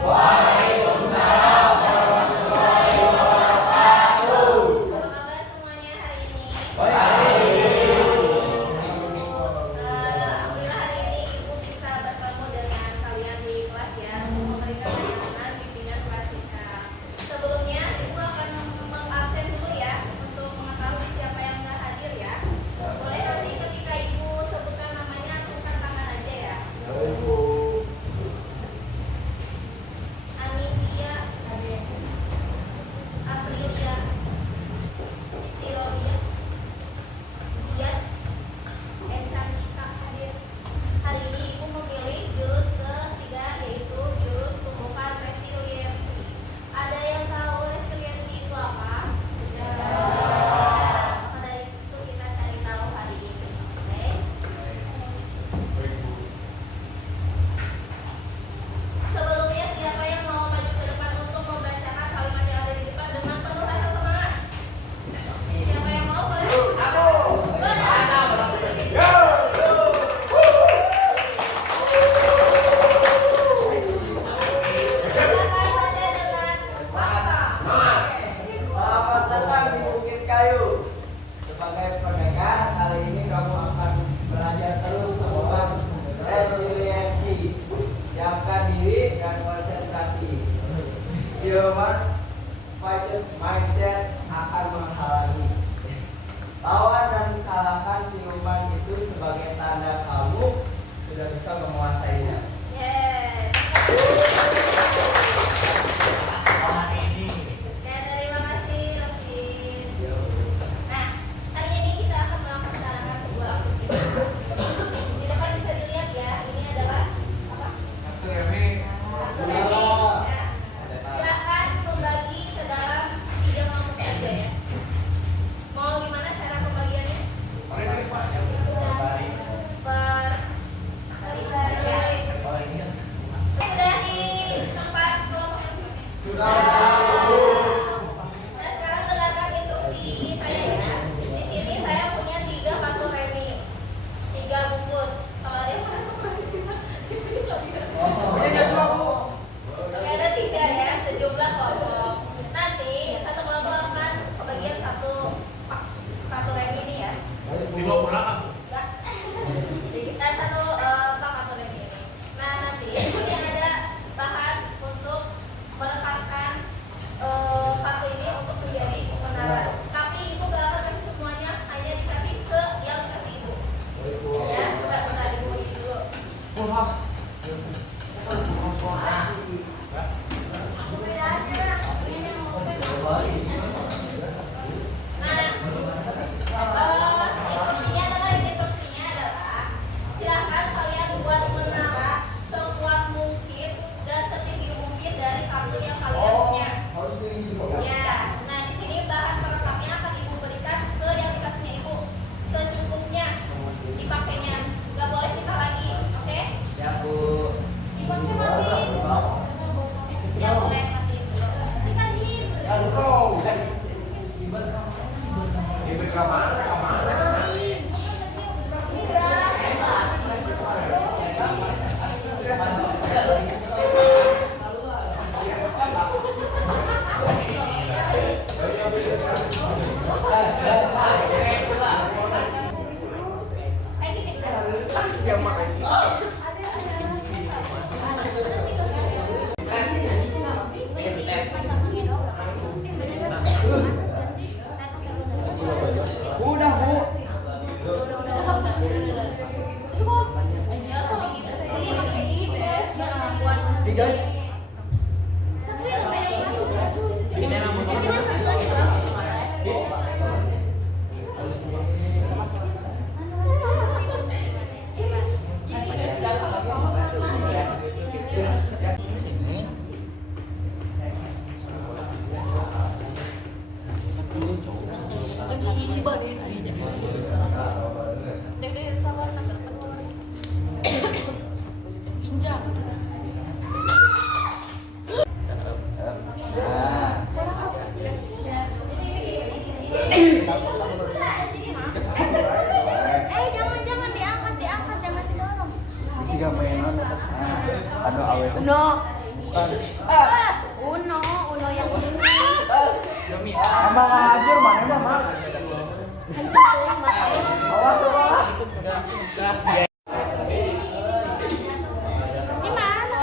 Waalaikumsalam warahmatullahi wabarakatuh. Apa kabar semuanya hari ini? Baik. Alhamdulillah hari ini Ibu bisa bertemu dengan kalian di kelas ya untuk memberikan layanan bimbingan kelas IPA. Sebelumnya Ibu akan mengabsen dulu ya untuk mengetahui siapa yang nggak hadir ya. Boleh nanti ketika Ibu sebutkan namanya angkat tangan aja ya. Anivia, Aprilia, Siti Robia, Dian, Cantika hadir. Hari ini Ibu memilih jurus ketiga yaitu jurus tumbuhan resiliensi. Ada yang tahu resiliensi itu apa? Tidak. Maka dari itu kita cari tahu hari ini. Oke? Sebelumnya siapa yang mau maju ke depan untuk membacakan kalimat yang ada di depan dengan penuh rasa semangat? Siapa yang mau maju? Silakan saja dengan apa? Selamat datang di Bukit Kayu. Sebagai pendengar, kali ini kamu akan belajar terus tentang resiliensi. Siapkan diri dan konsentrasi. Human mindset akan menghalangi. Lawan dan kalahkan siluman itu sebagai tanda kamu sudah bisa menguasainya. Yes. Oke, terima kasih Rosin. Nah, hari ini kita akan melaksanakan sebuah aktivitas. Di depan bisa dilihat ya, ini adalah apa? Kartu remi. Ya. Silakan membagi ke dalam 3 kelompok saja ya. Mau gimana cara pembagiannya? Per baris ya. Sudah di tempat kelompok yang sebelumnya. Nah, sekarang dengarkan instruksi saya ya. Di sini saya punya 3 kartu remi, 3 bungkus. Kalau ada yang mana surprise ya? Oke, ada 3 ya, sejumlah kelompok. Nanti satu kelompok akan kebagian satu kartu remi ini ya. Enggak. Jadi kita satu pak kartu remi ini. Nah, nanti di sini ada bahan untuk merekatkan kartu ini untuk menjadi kebenaran. Tapi ibu gak akan kasih semuanya, hanya dikasih yang dikasih ibu. Ya, bentar ibu ini dulu. Beda aja. Nah, instruksinya adalah silakan kalian buat menara sekuat mungkin dan setinggi mungkin dari kartu yang kalian punya. Ya, nah di sini bahan perekatnya akan ibu berikan yang dikasihnya ibu, secukupnya dipakainya, nggak boleh kita lagi, oke? Ya, Bu. Infonya mati. Ya boleh mati. Nanti kan ini. Kayak gini. Udah, Bu. Nih, guys. Jangan diangkat, jangan didorong. Anu awet. No. Uno yang ini. Emang ngajur mana mama? Awas awas. Di mana?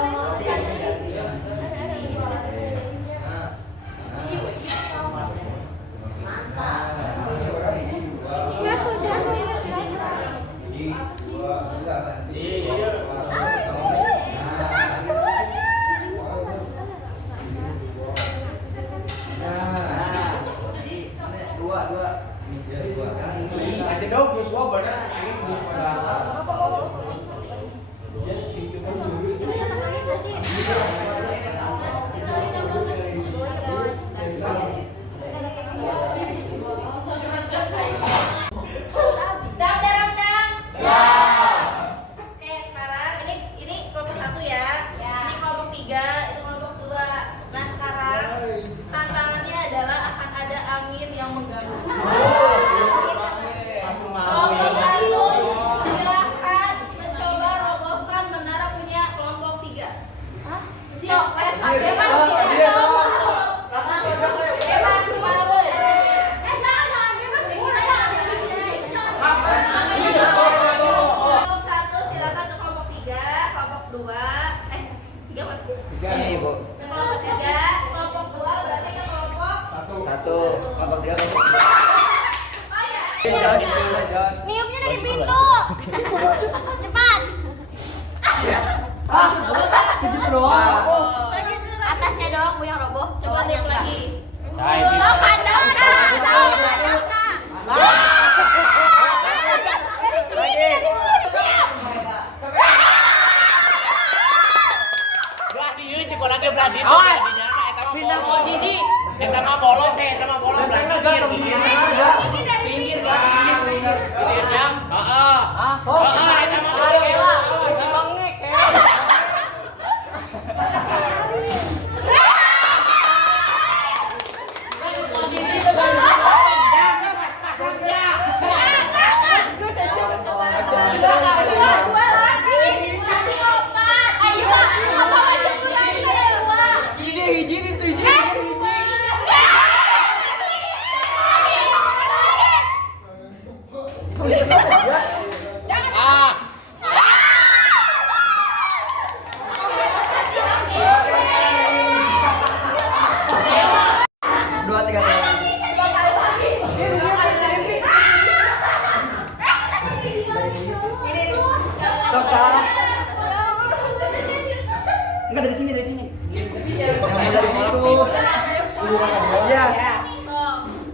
Oke, sekarang ini kelompok 1 ya. Ini kelompok 3, itu kelompok 2. Nah, sekarang tantangannya adalah akan ada angin yang mengganggu. Kelompok 1 silakan mencoba robohkan menara punya kelompok 3. Hah? Kelompok 1 silakan ke kelompok 3, kelompok 2 3 mana sih? Ini ibu. Ke kelompok 3, kelompok 2 berarti ke kelompok 1, kelompok 3 kelompok. Oh ya. Jos. Niupnya dari pintu. Cepat. Segitu doang. Atasnya dong, Bu yang roboh. Coba niup lagi. Nah, ini belah dieu cek lagi belah dieu. Pindah posisi. Eta mah bolong teh, eta mah bolong belah dieu. Pinggir pinggir. Pinggir siang? Heeh. Heeh, eta mah bolong. Si bangnek. Posisi itu baru. Jangan pas-pasangnya. Dua tiga kali. Sok salah. Enggak dari sini dari sini. Yang dari situ. Iya.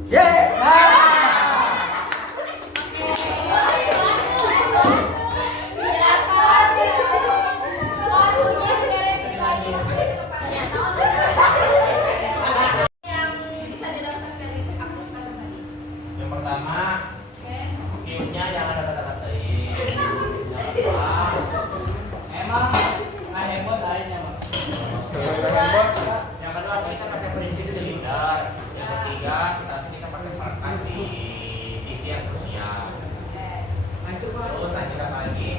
Ye. Yang pertama, gamenya jangan ada kata-katain. Yang kedua, emang nggak heboh aja mah. Yang kedua kita pakai prinsip di leader. Yang ketiga kita pakai markas di sisi yang krusial. Terus lanjut lagi.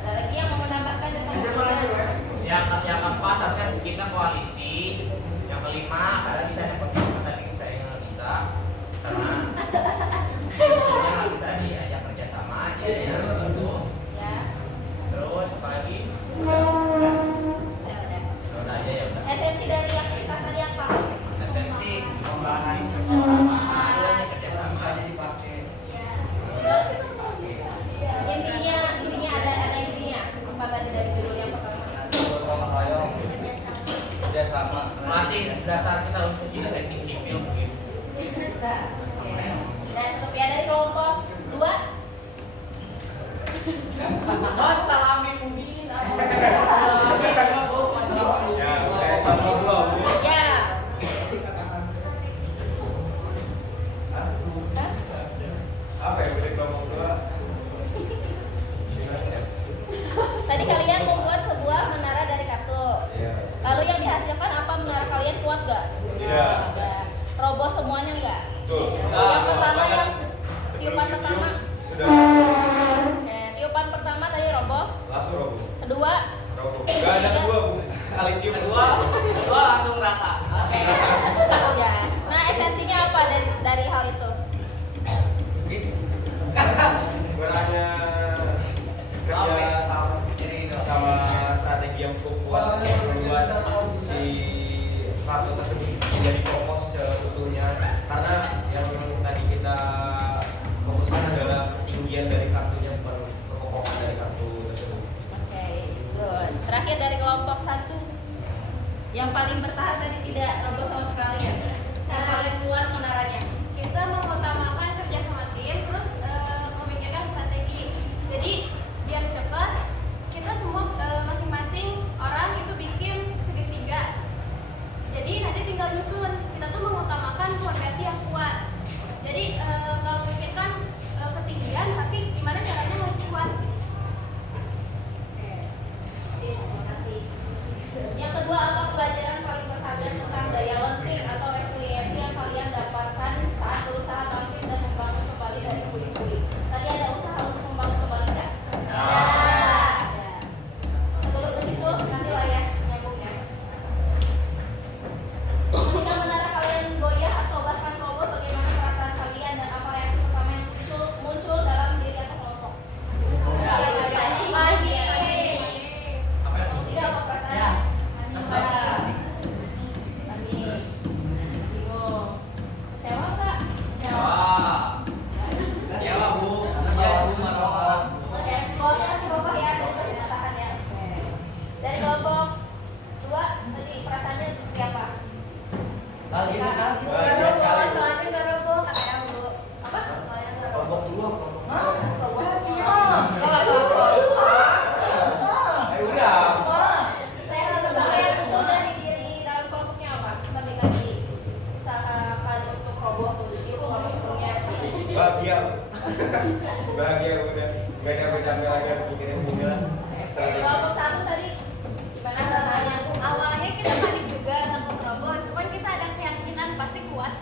Ada lagi yang mau menambahkan dengan Yang keempat harusnya kita koalisi. Yang kelima ada bisa dapat tapi saya nggak bisa karena nggak bisa diajak kerjasama jadi ya gitu. ya. Terus apa lagi? Udah. Udah aja ya udah. Esensi dari aktivitas tadi apa? Esensi pembahasan kerjasama dipakai. Intinya ada intinya. Apa tadi dari judul yang pertama? Kerjasama. melatih dasar kita untuk kita teknik sipil begitu. Bisa. Dan untuk ya dari kelompok 2 Wassalamin mubin. ya. Apa ya beda kelompok dua? Tadi kalian membuat sebuah menara dari kartu. Iya. Lalu yang dihasilkan apa menara kalian kuat gak? Iya. Roboh semuanya enggak? Betul. Yang pertama yang tiupan pertama. Sudah. Tiupan pertama tadi roboh. Langsung roboh. lithium. Kedua langsung rata. Oke. Ya. Nah, esensinya apa dari hal itu? Gunanya kerja sama strategi yang kuat yang membuat si kartu tersebut menjadi kokoh seutuhnya, karena yang tadi kita fokuskan adalah ketinggian dari kartunya, bukan kekokohan dari kartu tersebut. Oke, good. Terakhir dari kelompok 1 yang paling bertahan tadi tidak roboh sama sekali ya. Yang paling keluar menaranya. Kita mengutamakan kerja sama tim, terus memikirkan strategi. Jadi biar cepat, kita semua masing-masing orang itu bikin segitiga. Jadi nanti tinggal nyusun. Kita tuh mengutamakan fondasi yang kuat. Jadi kalau memikirkan ketinggian, tapi gimana caranya harus kuat. Oke. Terima kasih. Yang kedua, apa pelajaran paling berharga tentang daya lenting atau resiliensi yang kalian dapatkan saat berusaha bangkit dan membangun kembali dari puing-puing? Tadi ada usaha untuk membangun kembali nggak? Ada. Sebelum ke situ nanti lah ya nyambungnya. Ketika menara kalian goyah atau bahkan roboh, bagaimana perasaan kalian dan apa reaksi pertama yang muncul dalam diri atau kelompok? Pagi. Tidak apa perasaannya? Nangis. Bingung. Kecewa nggak? Ya lah Bu. Oke, kelompoknya masih kokoh ya, tahan ya. Oke. Dari kelompok 2 tadi perasaannya seperti apa? Lagi sekali. Bahagia sekali. Soalnya nggak roboh katanya Bu. Apa? Soalnya nggak Kelompok 2, kelompok. Udah. Saya rasa bahwa yang muncul dari diri dalam kelompoknya apa? Ketika diusahakan untuk roboh itu kelompoknya Bahagia. Bahagia udah. Gak capek-capek lagi mikirin bunga. kelompok 1 tadi gimana rasanya? Awalnya kita panik juga takut roboh, cuman kita ada keyakinan pasti kuat.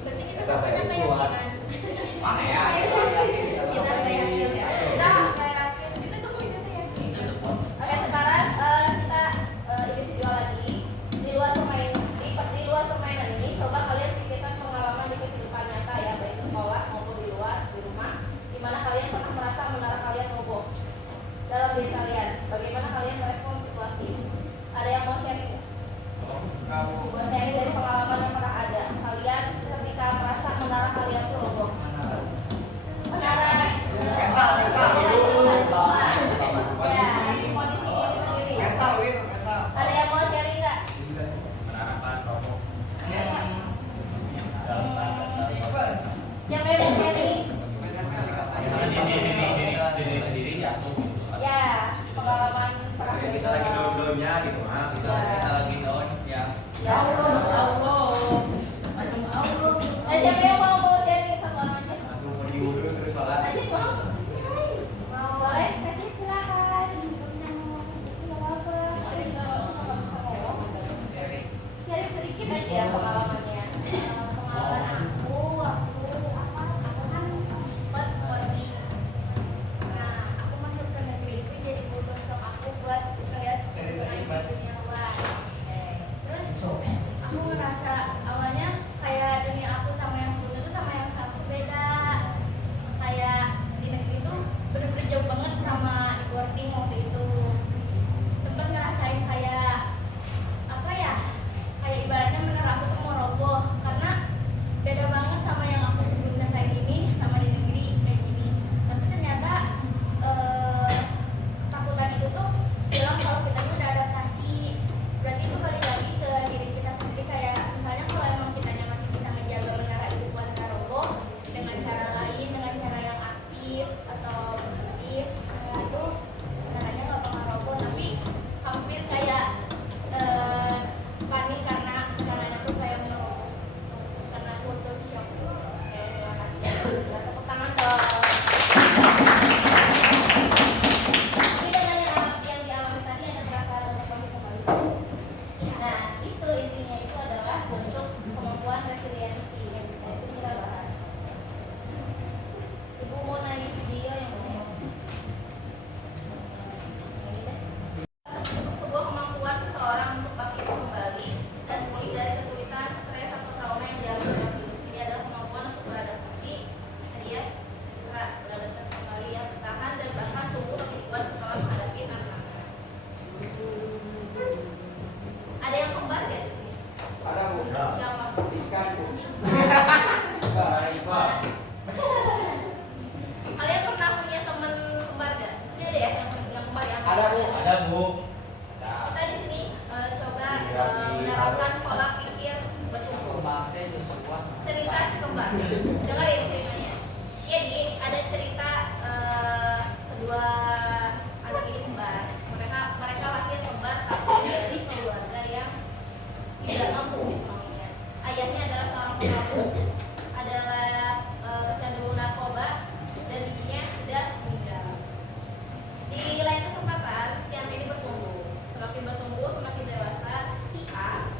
Berarti kita punya keyakinan. Mana ya? Kita keyakinan ya. Kita kayak Kita tuh punya keyakinan. oke, sekarang kita individual lagi di luar permainan ini coba kalian pikirkan pengalaman di kehidupan nyata ya, baik di sekolah maupun di luar di rumah, di mana kalian pernah merasa menara kalian roboh dalam diri kalian. Bagaimana kalian merespon situasi? Ada yang mau sharing nggak? Mau sharing dari pengalaman yang pernah ada kalian ketika merasa menara kalian itu roboh? Menara ya, kondisi diri sendiri. Ada yang mau sharing nggak? Siapa yang mau sharing? Diri sendiri ya. Ya, pengalaman pernah Kita lagi down-downnya gitu mah. Kita lagi down ya. Ya, siapa yang mau sharing satu orang aja? Langsung mau diwudu terus sholat. Najib mau? Boleh, Najib silakan. Nggak apa-apa. Sharing sedikit aja pengalamannya. Pengalaman aku waktu aku kan sempat pergi. Nah, aku masuk ke negeri itu jadi kultur shock aku buat ngeliat dunia luar. Terus aku ngerasa awalnya kayak dunia aku sama yang sebelumnya tuh sama yang sekarang tuh beda. Kayak di negeri itu bener-bener jauh banget sama di boarding waktu itu. Sempet ngerasain kayak apa ya? Kayak ibaratnya bener aku tuh mau roboh karena beda banget sama yang aku sebelumnya kayak gini sama di negeri kayak gini. Tapi ternyata ketakutan itu tuh bilang kalau kita tuh udah adaptasi. Berarti itu balik lagi ke diri kita sendiri, kayak misalnya kalau emang kitanya masih bisa ngejaga menara itu buat nggak roboh dengan cara lain, dengan cara yang aktif atau positif, itu menaranya nggak bakal roboh. Tapi hampir kayak panik karena menaranya tuh kayak mau roboh karena kultur shock. Oke, terima kasih. Sudah tepuk tangan dong. Ini dengan yang dialami tadi ada perasaan Ada Bu. Kita di sini coba menerapkan pola pikir bertumbuh. Cerita si kembar. Dengerin ceritanya. Jadi ada cerita kedua anak ini kembar. Mereka lahir kembar tapi dari keluarga yang tidak mampu ekonominya. Ayahnya adalah seorang pemabuk, adalah pecandu narkoba, dan ibunya sudah meninggal. Di lain kesempatan, si anak ini bertumbuh. Semakin bertumbuh, semakin dewasa, si A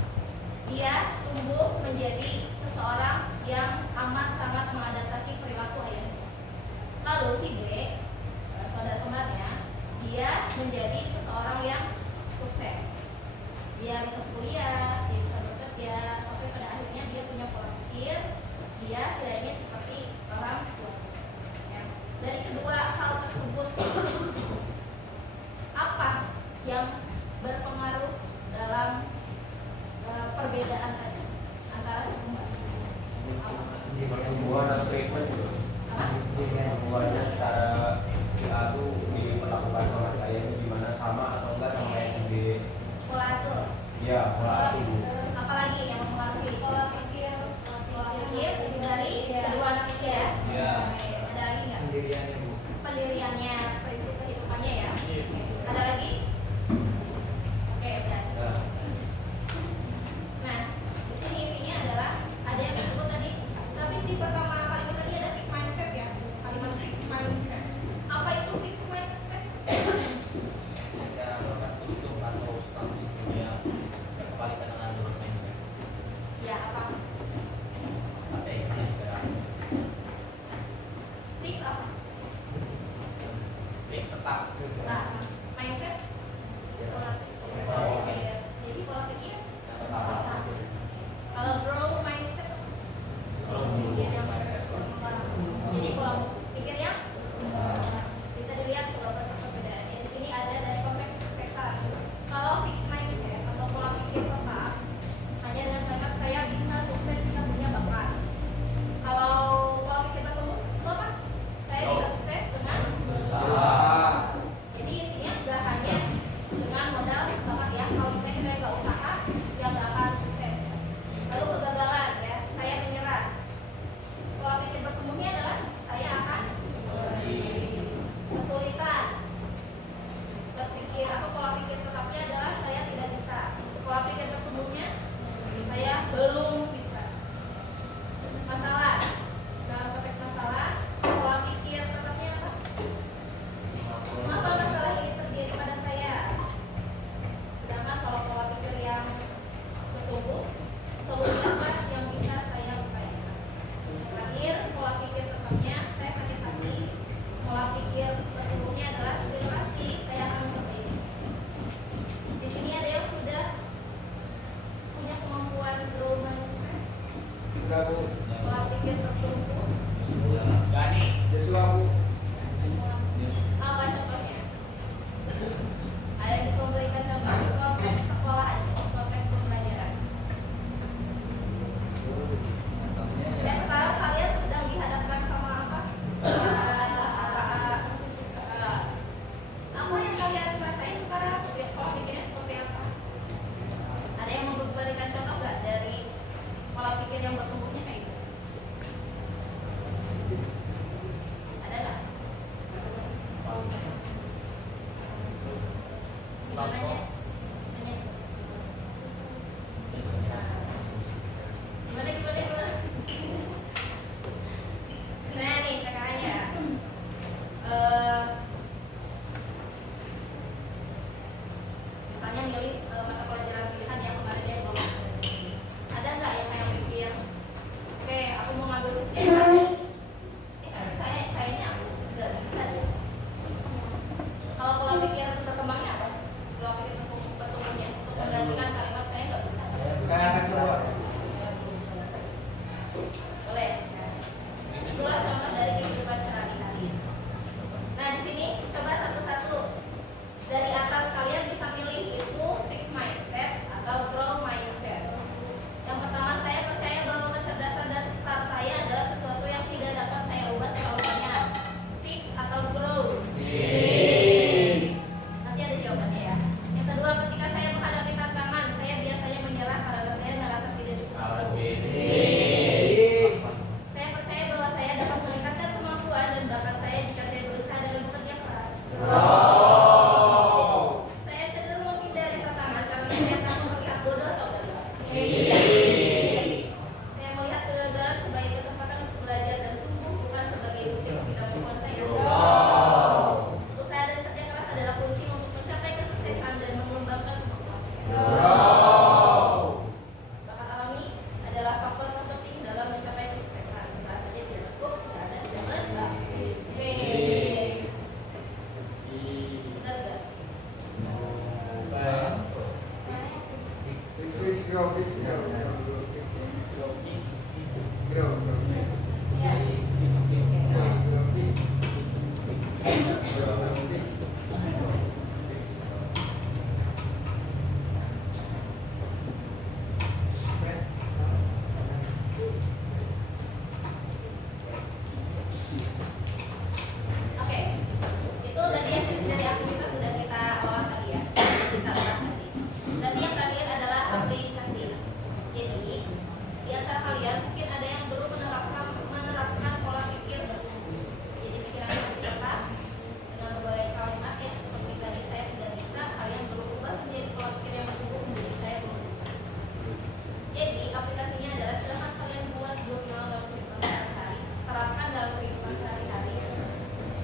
dia tumbuh menjadi seseorang yang amat sangat mengadaptasi perilaku ayahnya. Lalu si B, saudara kembarnya, dia menjadi seseorang yang sukses. Dia bisa kuliah, dia bisa bekerja, sampai pada akhirnya dia punya pola pikir, dia tidak ingin seperti orang tuanya. Ya. Dari kedua hal tersebut, apa yang berpengaruh dalam perbedaan tadi antara si kembar? Pertumbuhan atau treatment juga. Pertumbuhannya secara si A tuh diperlakukan sama saya ini gimana, sama atau enggak sama kayak si B? Pola asuh. Iya, pola asuh. Apalagi yang mempengaruhi pola pikir dari kedua anak ini ya? Iya. Ada lagi nggak? Pendiriannya, prinsip kehidupannya ya. Ada lagi? Oke, udah. Nah, di sini intinya adalah ada yang disebut tadi. Tapi di pertama kalimat tadi ada fixed mindset ya. Kalimat fixed mindset. Apa itu fixed mindset? Ada kutub atau status dunia berkebalikan dengan growth mindset. Ya apa? Ada yang bergerak. Fix apa? Tetap. Nah, mindset. Pola pikir. Jadi pola pikir. Kalau grow mindset. Jadi pola pikir yang bisa dilihat juga perbedaannya. Di sini ada dari konteks kesuksesan. Kalau fixed mindset atau pola pikir tetap hanya dengan kalimat saya bisa sukses jika punya bakat. Kalau pola pikir tertentu itu apa? Saya bisa sukses dengan jadi intinya nggak hanya dengan modal bakat ya. Kalau misalnya saya nggak usaha, ya nggak akan sukses. Lalu kegagalan ya, saya menyerah. Pola pikir bertumbuhnya adalah saya akan kesulitan. Berpikir apa pola pikir tetapnya adalah saya tidak bisa. Pola pikir bertumbuhnya saya belum bisa. Masalah dalam konteks masalah, pola pikir tetapnya apa? Mengapa masalah ini terjadi pada saya? Sedangkan kalau pola pikir yang bertumbuh, solusi apa yang bisa saya upayakan? Terakhir, pola pikir tetapnya saya sakit hati. Pola pikir bertumbuhnya adalah pasti saya akan memperbaiki. Di sini ada yang sudah punya kemampuan grow mindset, Sudah Bu. pola pikir bertumbuh. Gani. Joshua Bu. Apa contohnya? Ada yang bisa memberikan contoh di konteks sekolah aja, konteks pembelajaran. Dan sekarang kalian sedang dihadapkan sama apa? Apa yang kalian rasain sekarang? Pola pikirnya seperti apa? Ada yang memberikan contoh nggak dari pola pikir yang bertumbuhnya kayak gitu? Ada nggak? Gimana ya? Nanya. Gimana? Nah nih kakaknya. Misalnya milih mata pelajaran pilihan yang kemarinnya belum. Ada nggak yang kayak pikir, oke aku mau ngambil kesehatan, kayaknya aku nggak bisa deh. Kalau pola pikir berkembangnya apa? Pola pikir berkembang Kalian lihat aku melihat bodoh atau enggak? Saya melihat kegagalan sebagai kesempatan untuk belajar dan tumbuh, bukan sebagai bukti ketidakmampuan saya. Usaha dan kerja keras adalah kunci untuk mencapai kesuksesan dan mengembangkan kemampuan saya. Bakat alami adalah faktor terpenting dalam mencapai kesuksesan. Usaha saja tidak cukup karena tidak mengembang. Benar nggak? Oke, itu tadi esensi dari aktivitas sudah kita olah tadi ya, kita bahas tadi. Nanti yang terakhir adalah aplikasi. Jadi di antara kalian mungkin ada yang belum menerapkan pola pikir bertumbuh. Jadi pikirannya masih tetap dengan berbagai kalimat yang seperti tadi saya tidak bisa, kalian berubah menjadi pola pikir yang bertumbuh menjadi saya belum bisa. Jadi aplikasinya adalah silahkan kalian buat jurnal dalam kehidupan sehari-hari, terapkan dalam kehidupan sehari-hari.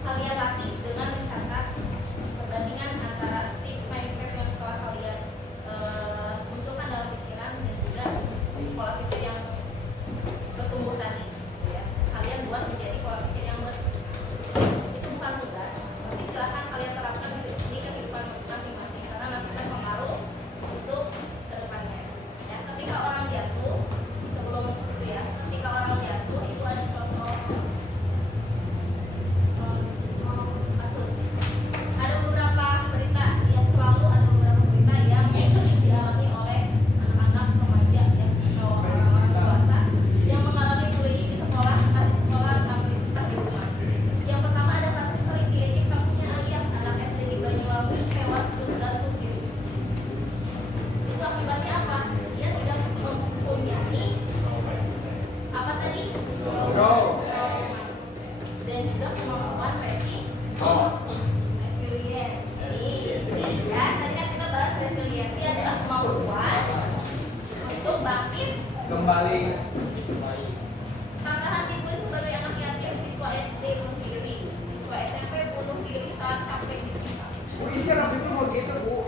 Kalian latih dengan mencatat perbandingan antara fixed mindset yang telah kalian munculkan dalam pikiran dan juga pola pikir yang bertumbuh tadi, gitu ya. Kalian buat menjadi pola pikir yang itu bukan tugas, tapi silahkan kalian terapkan di kehidupan masing-masing karena nanti berpengaruh untuk kedepannya. Ya, ketika orang jatuh, sebelum situ ya, ketika orang jatuh itu ada contoh kasus. Ada beberapa berita yang selalu ada beberapa berita yang dialami oleh anak-anak remaja ya, atau orang-orang dewasa yang mengalami bullying di sekolah, entah di sekolah entah di rumah. Yang pertama ada kasus sering diejek kamunya ayah, anak SD di Banyuwangi tewas bergantung diri. Itu akibatnya apa? Dia tidak mempunyai apa tadi? Dan juga kemampuan resiliensi. Ya, tadi kan kita bahas resiliensi adalah kemampuan untuk bangkit Kembali. Tambahan ditulis sebagai anak yatim, siswa SD bunuh diri, siswa SMP bunuh diri saat praktek di sekolah. Bu Isya waktu itu begitu, Bu.